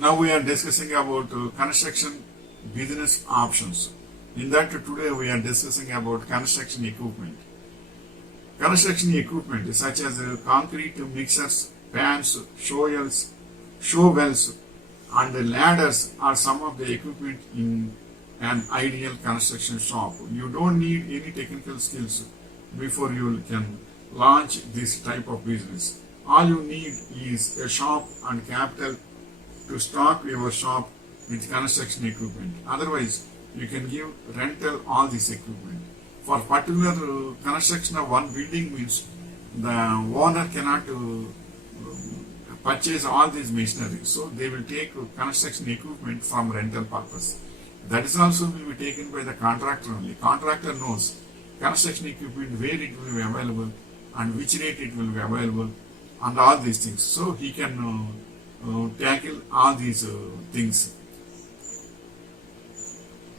Now we are discussing about construction business options. In that today we are discussing about construction equipment. Construction equipment such as concrete mixers, pans, shovels and ladders are some of the equipment in an ideal construction shop. You don't need any technical skills before you can launch this type of business. All you need is a shop and capital to stock your shop with construction equipment. Otherwise, you can give rental all this equipment. For particular construction of one building means the owner cannot purchase all these machinery. So they will take construction equipment from rental purpose. That is also will be taken by the contractor only. Contractor knows construction equipment, where it will be available and which rate it will be available and all these things. So he can tackle all these things.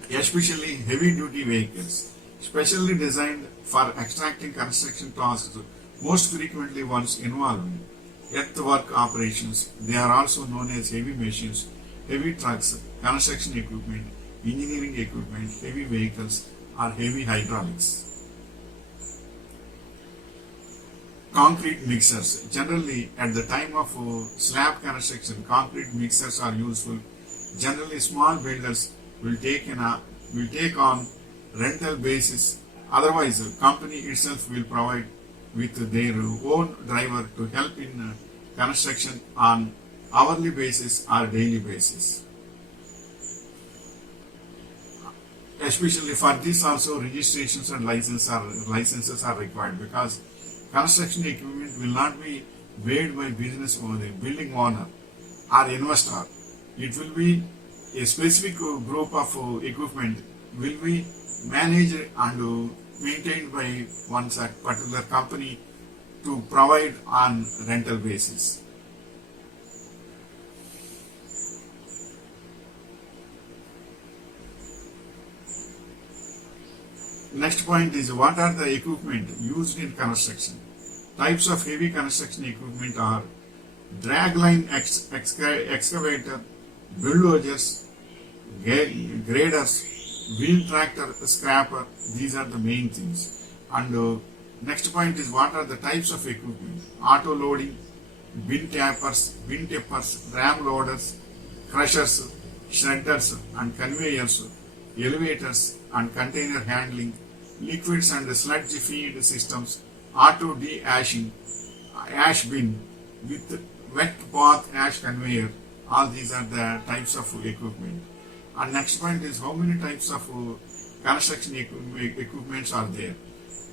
Especially heavy duty vehicles, specially designed for extracting construction tasks, most frequently ones involving earthwork operations. They are also known as heavy machines, heavy trucks, construction equipment, engineering equipment, heavy vehicles or heavy hydraulics. Concrete mixers. Generally, at the time of slab construction, concrete mixers are useful. Generally, small builders will take on rental basis. Otherwise, the company itself will provide with their own driver to help in construction on hourly basis or daily basis. Especially for this also registrations and licenses are required, because construction equipment will not be made by business owner, building owner or investor. It will be a specific group of equipment will be managed and maintained by one particular company to provide on rental basis. Next point is, what are the equipment used in construction? Types of heavy construction equipment are dragline excavator, bulldozers, graders, wheel tractor, scraper. These are the main things. And next point is, what are the types of equipment? Auto loading, bin tippers, ram loaders, crushers, shredders and conveyors, elevators and container handling, liquids and sludge feed systems, auto de-ashing, ash bin with wet bath ash conveyor. All these are the types of equipment. And next point is, how many types of construction equipments are there?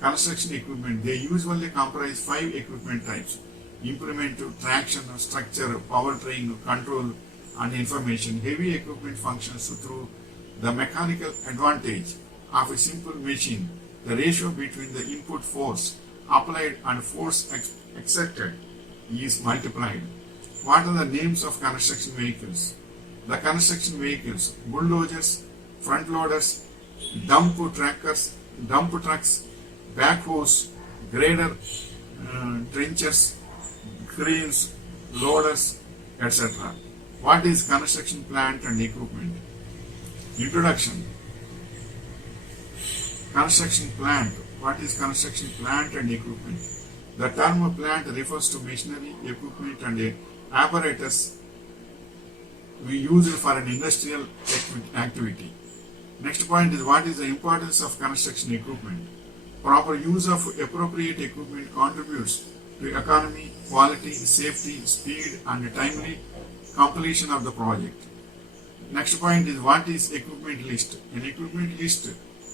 Construction equipment, they usually comprise 5 equipment types: implement, traction, structure, powertrain, control and information. Heavy equipment functions through the mechanical advantage of a simple machine. The ratio between the input force applied and force exerted is multiplied. What are the names of construction vehicles? The construction vehicles: bulldozers, front loaders, dump trucks, backhoes, grader, trenchers, cranes, loaders, etc. What is construction plant and equipment? Introduction. Construction plant. What is construction plant and equipment? The term plant refers to machinery, equipment and apparatus we use it for an industrial activity. Next point is, what is the importance of construction equipment? Proper use of appropriate equipment contributes to economy, quality, safety, speed and timely completion of the project. Next point is, what is equipment list? An equipment list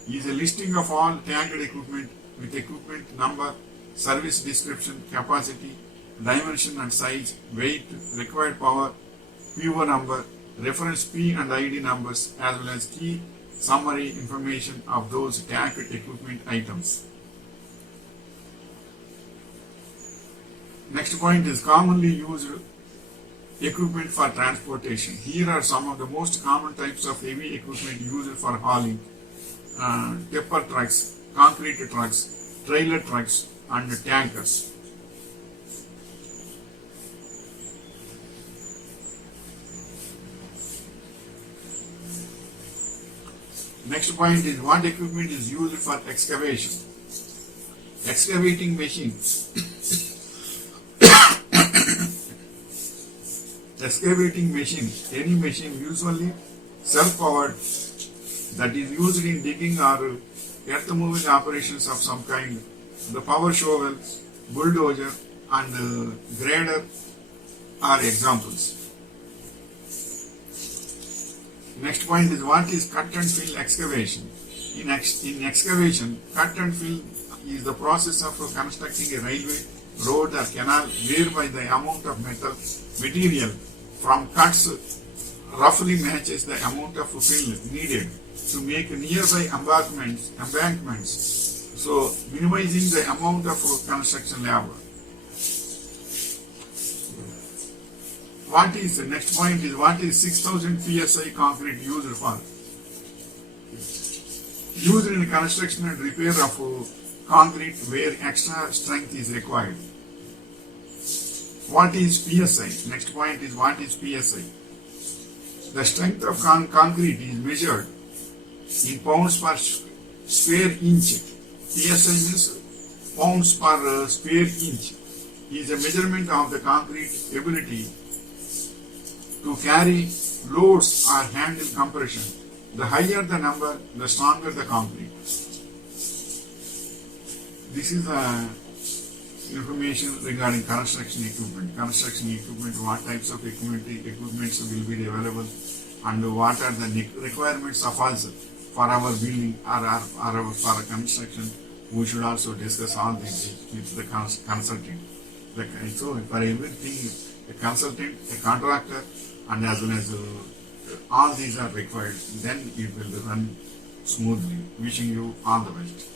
is a listing of all tagged equipment with equipment number, service description, capacity, dimension and size, weight, required power, PO number, reference P and ID numbers, as well as key summary information of those tagged equipment items. Next point is, commonly used equipment for transportation. Here are some of the most common types of heavy equipment used for hauling: tipper trucks, concrete trucks, trailer trucks and tankers. Next point is what equipment is used for excavation. Excavating machine. Excavating machine, any machine usually self-powered that is used in digging or earth-moving operations of some kind. The power shovel, bulldozer and grader are examples. Next point is what is cut and fill excavation. In excavation, cut and fill is the process of constructing a railway, road or canal whereby the amount of material from cuts roughly matches the amount of fill needed to make nearby embankments, so minimizing the amount of construction labor. What is the next point is what is 6000 psi concrete used for? Used in construction and repair of concrete where extra strength is required. What is PSI? Next point is what is PSI? The strength of concrete is measured in pounds per square inch. PSI means pounds per square inch. Is a measurement of the concrete ability to carry loads or handle compression. The higher the number, the stronger the concrete. This is the information regarding construction equipment. Construction equipment, what types of equipments will be available, and what are the requirements of us for our building or for our construction. We should also discuss all these with the consultant. So for everything, a consultant, a contractor, and as well as all these are required, then it will run smoothly. Wishing you all the best.